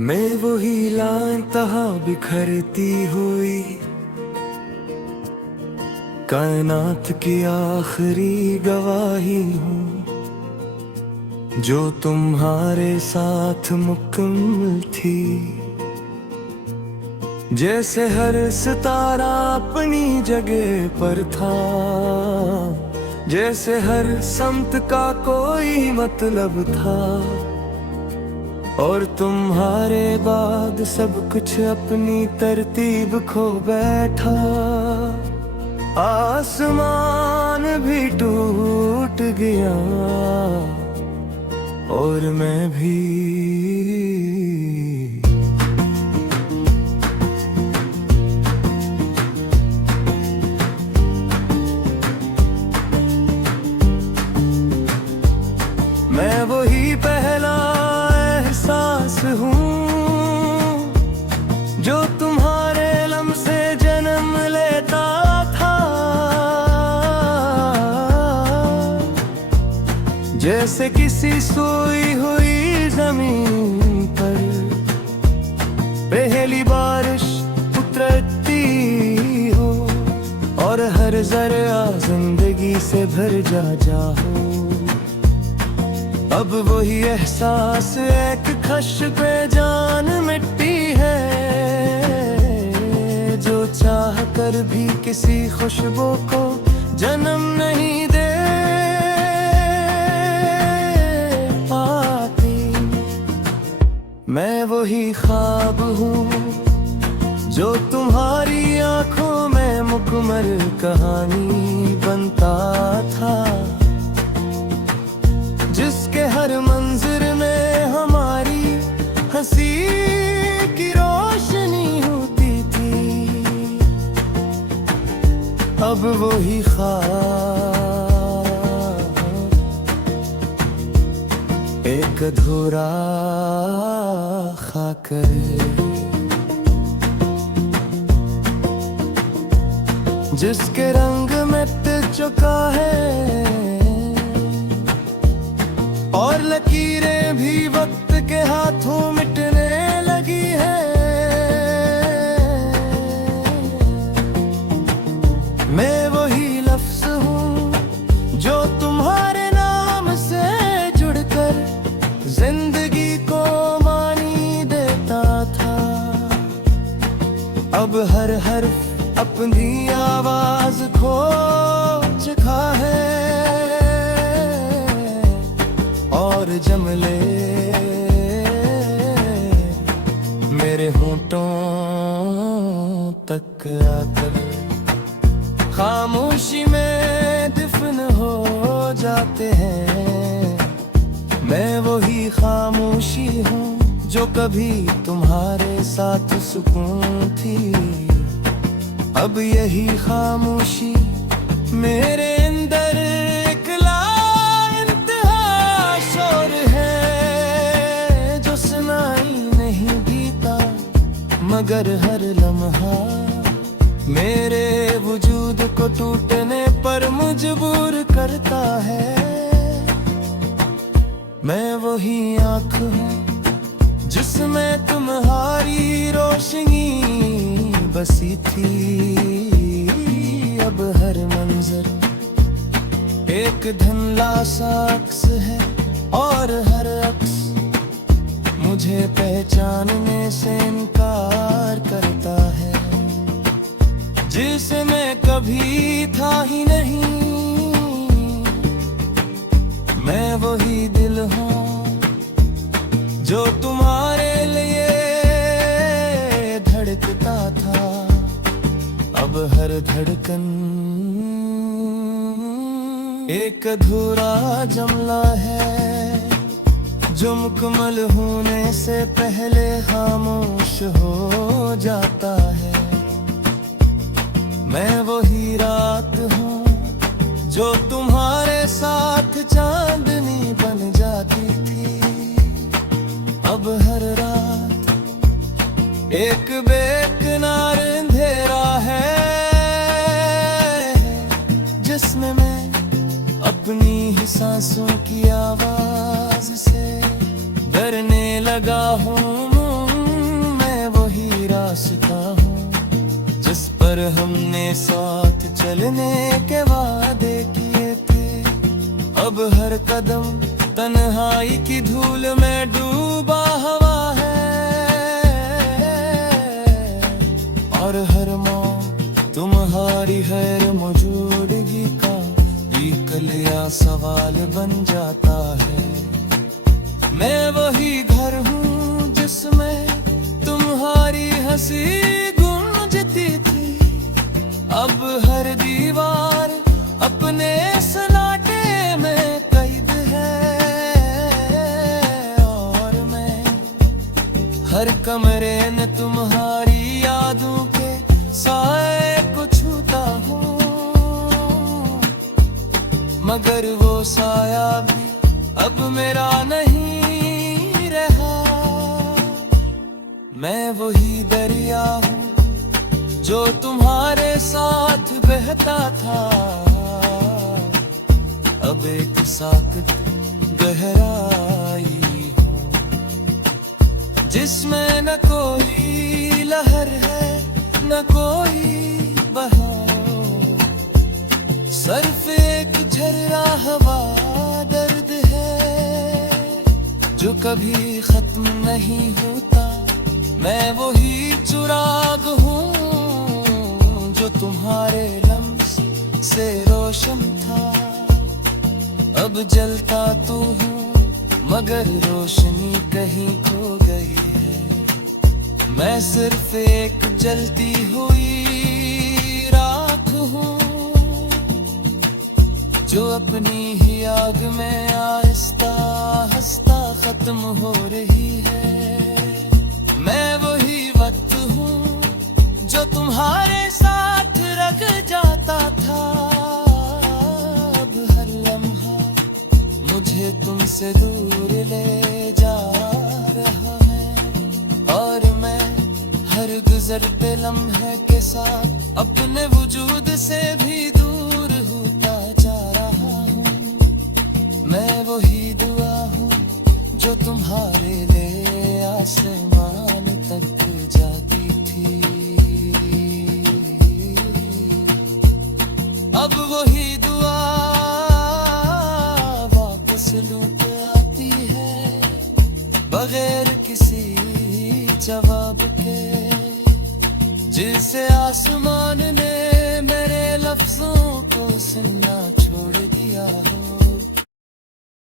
मैं वही लाइंतहा बिखरती हुई कायनात की आखिरी गवाही हूँ, जो तुम्हारे साथ मुकम्मल थी। जैसे हर सितारा अपनी जगह पर था, जैसे हर समत का कोई मतलब था, और तुम्हारे बाद सब कुछ अपनी तरतीब खो बैठा। आसमान भी टूट गया और मैं भी। मैं वही पहला एहसास हूँ जो तुम्हारे लम से जन्म लेता था। जैसे किसी सोई हुई जमीन पर पहली बारिश उतरती हो, और हर जरा जिंदगी से भर जा हो। अब वही एहसास एक खश पे जान मिट्टी है, जो चाह कर भी किसी खुशबू को जन्म नहीं दे पाती। मैं वही ख्वाब हूँ जो तुम्हारी आंखों में मुकम्मल कहानी बनता था, जिसके हर मंजर में हमारी हंसी की रोशनी होती थी। अब वही ख्वाब एक अधूरा खाकर, जिसके रंग मिट चुका है और लकीरें भी वक्त के हाथों मिटने लगी है। मैं वही लफ्ज हूँ जो तुम्हारे नाम से जुड़कर जिंदगी को मानी देता था। अब हर हर्फ अपनी आवाज खो चुका है और जमले मेरे होंठों तक आकर खामोशी में दफन हो जाते हैं। मैं वही खामोशी हूँ जो कभी तुम्हारे साथ सुकून थी। अब यही खामोशी मेरे अंदर एक लाइंतहा शोर है, जो सुनाई नहीं देता मगर हर लम्हा मेरे वजूद को टूटने पर मजबूर करता है। मैं वही आँख हूँ जिसमें तुम्हारी रोशनी बसी थी। अब हर मंजर एक धुंधला सा अक्स है और हर अक्स मुझे पहचानने से इनकार करता है, जिसे मैं कभी था ही नहीं। मैं वही दिल हूँ जो तुम्हारे लिए धड़कता था। अब हर धड़कन एक अधूरा जुमला है, जो मुकम्मल होने से पहले खामोश हो जाता है। मैं वही रात हूँ जो तुम्हारे साथ चांदनी बन जाती थी। अब हर रात एक बेकरार अंधेरा है, जिसमें मैं अपनी ही सांसों की आवाज से डरने लगा हूँ। अब हर कदम तन्हाई की धूल में डूबा हुआ है, और हर मौत तुम्हारी गैर मौजूदगी का एक नया सवाल बन जाता है। मैं वही घर हूँ जिसमें तुम्हारी हंसी गूंजती थी, अब हर दीवार अपने सन्नाटे में कैद है, और मैं हर कमरे में तुम्हारी यादों के साए को छूता हूँ, मगर वो साया भी अब मेरा नहीं रहा। मैं वही दरिया हूँ जो तुम्हारे साथ बहता था, अब एक साकत गहराई हूँ जिसमें न कोई लहर है न कोई बहाव, सिर्फ एक झर्रा हवा दर्द है जो कभी खत्म नहीं होता। मैं वही चिराग हूँ जो तुम्हारे लम्स से रोशन था, अब जलता तो हूँ मगर रोशनी कहीं खो गई है। मैं सिर्फ एक जलती हुई राख हूँ जो अपनी ही आग में आहिस्ता आहिस्ता खत्म हो रही है। मैं वही वक्त हूँ जो तुम्हारे साथ रख जाता था, अब हर लम्हा मुझे तुमसे दूर ले जा रहा है, और मैं हर गुजरते लम्हे के साथ अपने वजूद से भी दूर होता जा रहा हूँ। मैं वही दुआ हूँ जो तुम्हारे लिए आसमान तक जाती थी, अब वही दुआ वापस लौट आती है बगैर किसी जवाब के, जिसे आसमान ने मेरे लफ्जों को सुनना छोड़ दिया हो।